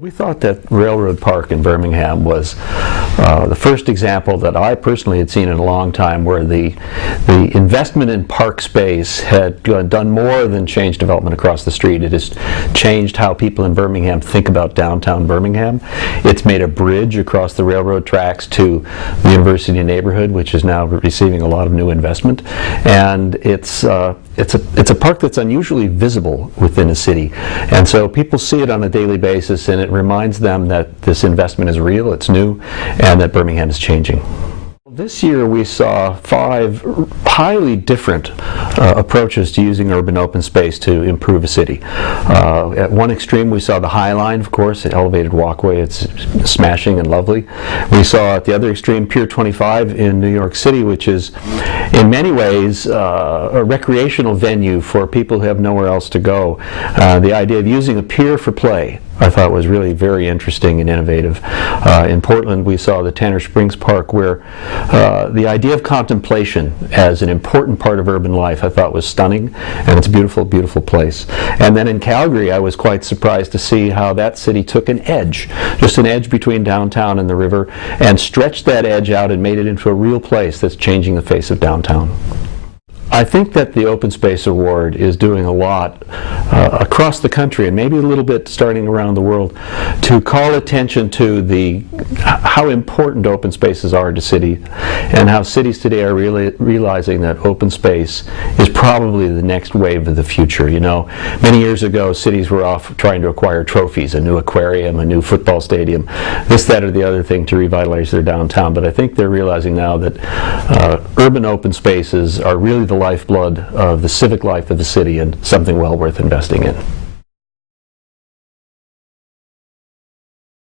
We thought that Railroad Park in Birmingham was the first example that I personally had seen in a long time where the investment in park space had done more than change development across the street. It has changed how people in Birmingham think about downtown Birmingham. It's made a bridge across the railroad tracks to the university neighborhood, which is now receiving a lot of new investment. And it's a park that's unusually visible within a city. And so people see it on a daily basis, and it reminds them that this investment is real, it's new, and that Birmingham is changing. This year we saw 5 highly different approaches to using urban open space to improve a city. At one extreme we saw the High Line, of course, the elevated walkway. It's smashing and lovely. We saw at the other extreme Pier 25 in New York City, which is in many ways a recreational venue for people who have nowhere else to go. The idea of using a pier for play I thought was really very interesting and innovative. In Portland we saw the Tanner Springs Park, where the idea of contemplation as an important part of urban life I thought was stunning, and it's a beautiful, beautiful place. And then in Calgary I was quite surprised to see how that city took an edge, just an edge between downtown and the river, and stretched that edge out and made it into a real place that's changing the face of downtown. I think that the Open Space Award is doing a lot across the country, and maybe a little bit starting around the world, to call attention to how important open spaces are to cities, and how cities today are really realizing that open space is probably the next wave of the future. You know, many years ago cities were off trying to acquire trophies, a new aquarium, a new football stadium, this, that, or the other thing to revitalize their downtown. But I think they're realizing now that urban open spaces are really the lifeblood of the civic life of the city, and something well worth investing in.